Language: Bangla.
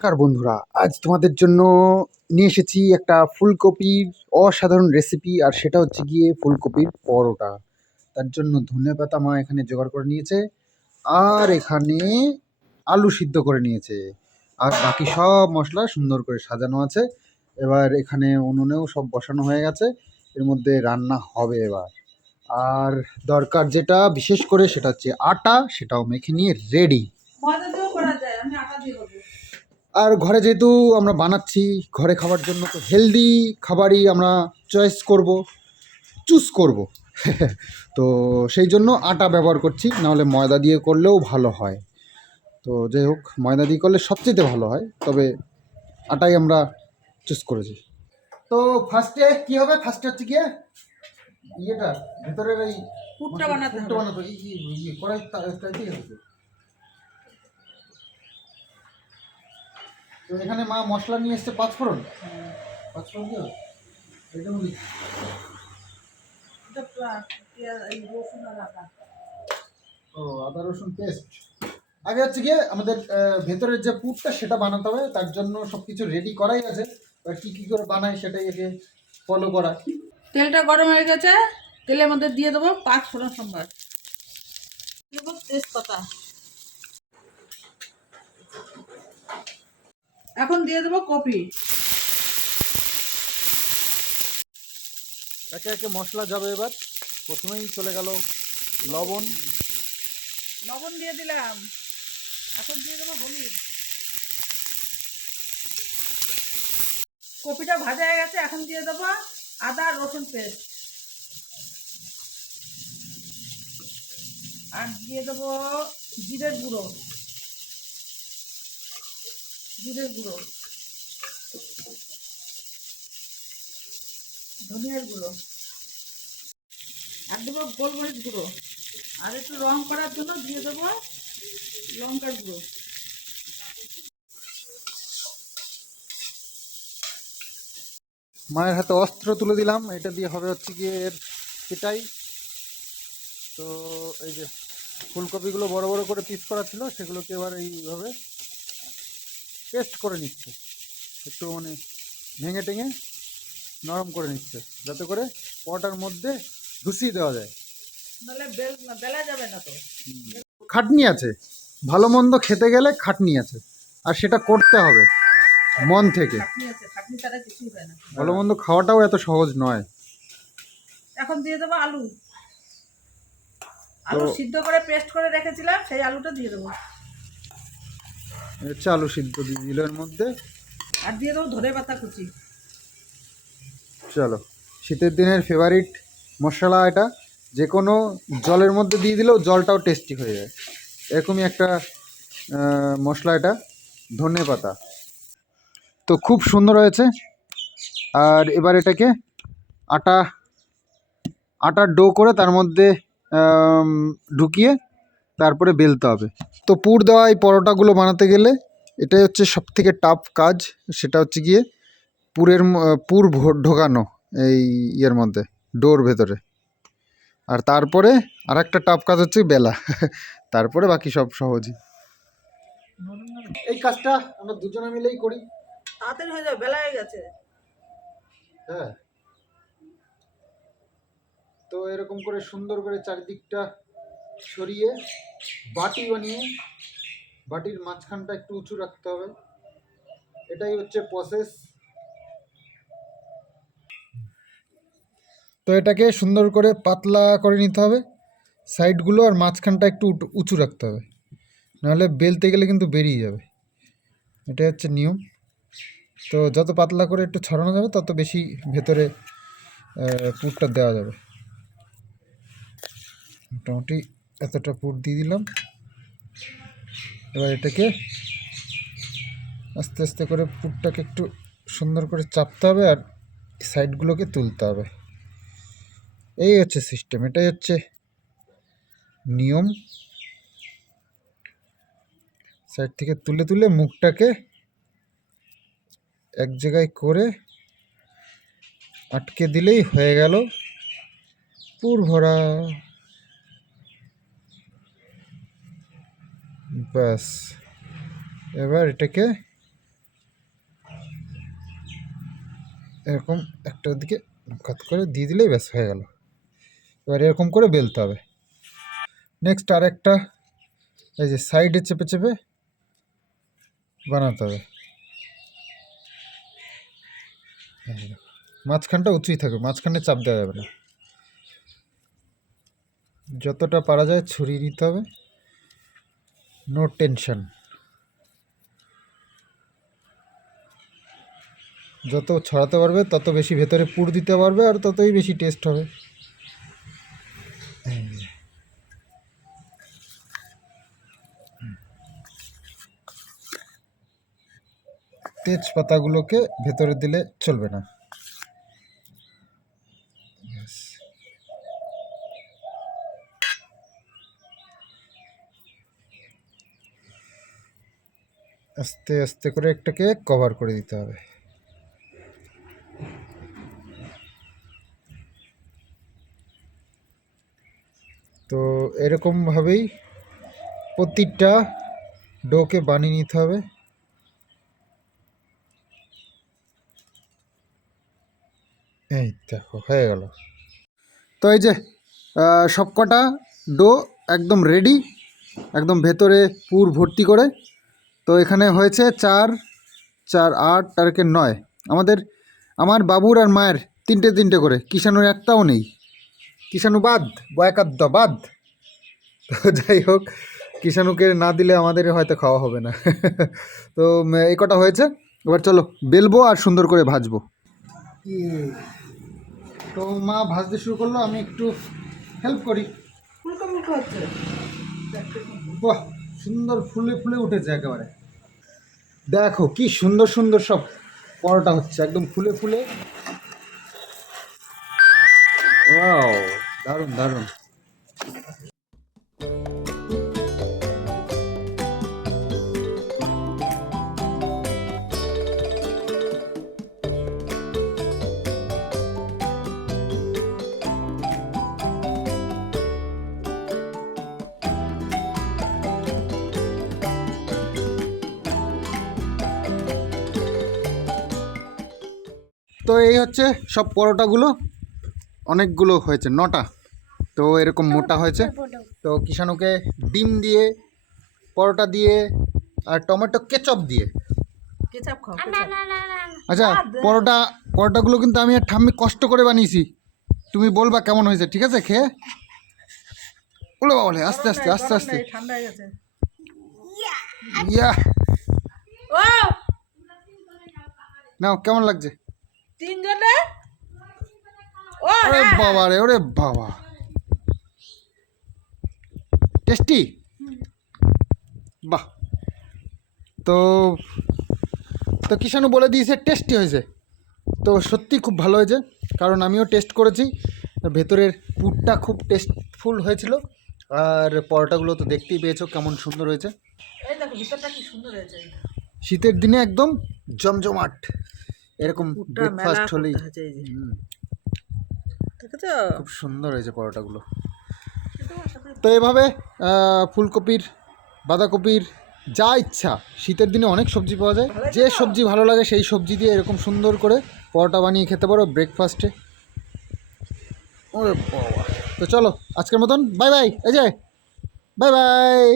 নমস্কার বন্ধুরা, আজ তোমাদের জন্য নিয়ে এসেছি একটা ফুলকপির অসাধারণ রেসিপি আর সেটা হচ্ছে গিয়ে ফুলকপির পরোটা। তার জন্য ধনে পাতা মা এখানে জোগাড় করে নিয়েছে আর এখানে আলু সিদ্ধ করে নিয়েছে। আর বাকি সব মশলা সুন্দর করে সাজানো আছে। এবার এখানে উনুনেও সব বসানো হয়ে গেছে। এর মধ্যে রান্না হবে এবার। আর দরকার যেটা বিশেষ করে সেটা হচ্ছে আটা, সেটাও মেখে নিয়ে রেডি করা যায়, আমি আটা আর ঘরে যেহেতু আমরা বানাচ্ছি ঘরে খাবার জন্য তো হেলদি খাবারই আমরা চয়েস করব চুজ করব। তো সেই জন্য আটা ব্যবহার করছি নাহলে ময়দা দিয়ে করলেও ভালো হয়। তো যাই হোক ময়দা দিয়ে করলে সবচেয়ে ভালো হয় তবে আটাই আমরা চুজ করেছি। তো ফার্স্টে কি হবে? ফার্স্টে হচ্ছে গিয়ে ইয়েটা ভেতরের এই পুরটা বানাতে হবে। বানাতে হবে। এই কড়াই তা- তাইতেই হবে। তো এখানে মা মশলা নিয়ে এসছে পাঁচ ফোড়ন। পাঁচ ফোড়ন দিও এটা বলি। ও আদা রসুন পেস্ট। আগে হচ্ছে গিয়ে আমাদের ভেতরের যে পুরটা সেটা বানাতে হবে তার জন্য সব কিছু রেডি করাই আছে। এবার কী কী করে বানাই সেটাই আগে ফলো করা। তেলটা গরম হয়ে গেছে তেলের মধ্যে দিয়ে দেবো পাঁচ ফোড়ন সম্বার দেবো তেজপাতা। এখন দিয়ে দেবো কপি একে একে মশলা যাবে এবার। প্রথমেই চলে গেল লবণ। লবণ দিয়ে দিলাম। এখন দিয়ে দেবো হলুদ। কপিটা ভাজা হয়ে গেছে এখন দিয়ে দেবো আদা রসুন পেস্ট। আর দিয়ে দেবো জিরের গুঁড়ো। জিরের গুঁড়ো। ধনিয়ার গুঁড়ো। আর দেবো গোলমরিচ গুঁড়ো। আর একটু রং করার জন্য দিয়ে দেবো লঙ্কার গুঁড়ো। মায়ের হাতে অস্ত্র তুলে দিলাম। এটা দিয়ে হবে হচ্ছে গিয়ে এর সেটাই তো এই যে ফুলকপিগুলো বড় বড় করে পিস করা ছিল, সেগুলোকে এবার এইভাবে পেস্ট করে নিচ্ছে। একটু মানে ভেঙে টেঙে নরম করে নিচ্ছে যাতে করে পটার মধ্যে ধুসিয়ে দেওয়া যায়। খাটনি আছে ভালো মন্দ খেতে গেলে খাটনি আছে আর সেটা করতে হবে মন থেকে। ভালো মন্দ খাওয়াটাও এত সহজ নয়। এখন দিয়ে দেবো আলু। আলু সিদ্ধ করে পেস্ট করে রেখেছিলাম সেই আলুটা দিয়ে দেবো। হচ্ছে আলু সিদ্ধ দিয়ে দিল এর মধ্যে। আর দিয়ে দেবো ধরে পাতা কুচি। চলো শীতের দিনের ফেভারিট মশলা এটা। যে কোনো জলের মধ্যে দিয়ে দিলেও জলটাও টেস্টি হয়ে যায়। এরকমই একটা মশলা এটা ধনে পাতা। তো খুব সুন্দর হয়েছে। আর এবার এটাকে আটা আটার ডো করে তার মধ্যে ঢুকিয়ে তারপরে বেলতে হবে। তো পুর দেওয়া এই পরোটাগুলো বানাতে গেলে এটাই হচ্ছে সব থেকে টাফ কাজ সেটা হচ্ছে গিয়ে পুরের পুর ঢোকানো এই ইয়ের মধ্যে ডোর ভেতরে। আর তারপরে আর একটা টাফ কাজ হচ্ছে বেলা তারপরে বাকি সব সহজই। এই কাজটা আমরা দুজনে মিলেই করি। তাড়াতাড়ি হয়ে যাবে বেলা হয়ে গেছে। হ্যাঁ। তো এরকম করে সুন্দর করে চারিদিকটা সরিয়ে বাটি বানিয়ে, বাটির মাঝখানটা একটু উঁচু রাখতে হবে। এটাই হচ্ছে প্রসেস তো এটাকে সুন্দর করে পাতলা করে নিতে হবে। সাইডগুলো আর মাঝখানটা একটু উঁচু রাখতে হবে। নাহলে বেলতে গেলে কিন্তু বেরিয়ে যাবে। এটাই হচ্ছে নিয়ম। তো যত পাতলা করে একটু ছড়ানো যাবে, তত বেশি ভেতরে পুরটা দেওয়া যাবে। মোটামুটি এতটা পুর দিয়ে দিলাম। এবার এটাকে আস্তে আস্তে করে পুরটাকে একটু সুন্দর করে চাপতে হবে আর সাইডগুলোকে তুলতে হবে। এই হচ্ছে সিস্টেম, এটাই হচ্ছে নিয়ম। সাইড থেকে তুলে তুলে মুখটাকে এক জায়গায় করে আটকে দিলেই হয়ে গেল। পুর ভরা। ব্যাস। এবার এটাকে এরকম একটা দিকে কাত করে দিয়ে দিলেই ব্যাস হয়ে গেল। এবার এরকম করে বেলতে হবে। নেক্সট আর একটা এই যে সাইডে চেপে চেপে বানাতে হবে। মাঝখানটা উঁচুই থাকবে মাঝখানে চাপ দেওয়া যাবে না। যতটা পারা যায় ছড়িয়ে নিতে হবে। নো টেনশন যত ছড়াতে পারবে, তত বেশি ভেতরে পুর দিতে পারবে আর ততই বেশি টেস্ট হবে। তেজপাতাগুলোকে ভেতরে দিলে চলবে না। আস্তে আস্তে করে একটাকে কভার করে দিতে হবে। তো এরকমভাবেই প্রতিটা ডোকে বানিয়ে নিতে হবে। এই দেখো, হয়ে গেল। তো এই যে সবকটা ডো একদম রেডি একদম ভেতরে পুর ভর্তি করে তো এখানে হয়েছে চার চার আট তারকে নয়। আমাদের আমার বাবুর আর মায়ের তিনটে তিনটে করে। কিষাণুর একটাও নেই। কিষাণু বাদ বয়াকাদ্দ বাদ। তো যাই হোক কিষাণুকে না দিলে আমাদের হয়তো খাওয়া হবে না। তো এই কটা হয়েছে। এবার চলো বেলবো আর সুন্দর করে ভাজবো। তো মা ভাজতে শুরু করল আমি একটু হেল্প করি। বাহ সুন্দর ফুলে ফুলে উঠেছে একেবারে। দেখো কি সুন্দর সুন্দর সব পরোটা হচ্ছে একদম ফুলে ফুলে। দারুণ দারুণ। তো এই হচ্ছে সব পরোটাগুলো অনেকগুলো হয়েছে নটা। তো এরকম মোটা হয়েছে। তো কিষাণুকে ডিম দিয়ে পরোটা দিয়ে আর টমেটো কেচপ দিয়ে। কেচাপ আচ্ছা পরোটা পরোটাগুলো কিন্তু আমি আর ঠাম্মি কষ্ট করে বানিয়েছি। তুমি বলবা কেমন হয়েছে ঠিক আছে খেয়ে? বলে বলে আস্তে আস্তে আস্তে আস্তে। ঠান্ডা হয়ে গেছে। ইয়া। ও! নাও কেমন লাগছে? তিনজনে? ওরে হ্যাঁ, বাবা রে ওরে বাবা। টেস্টি? বাহ। তো তো কিষাণু বলে দিয়েছে টেস্টি হয়েছে। তো সত্যি খুব ভালো হয়েছে কারণ আমিও টেস্ট করেছি। ভেতরের পুরটা খুব টেস্টফুল হয়েছিল। আর পরোটাগুলো তো দেখতেই পেয়েছ কেমন সুন্দর হয়েছে। শীতের দিনে একদম জমজমাট। এরকম ব্রেকফাস্ট হলেই খুব সুন্দর হয়েছে পরোটাগুলো। তো এভাবে ফুলকপির বাঁধাকপির যা ইচ্ছা শীতের দিনে অনেক সবজি পাওয়া যায়। যে সবজি ভালো লাগে সেই সবজি দিয়ে এরকম সুন্দর করে পরোটা বানিয়ে খেতে পারো ব্রেকফাস্টে ওরে বাবা। তো চলো আজকের মতন বাই বাই এই যে বাই বাই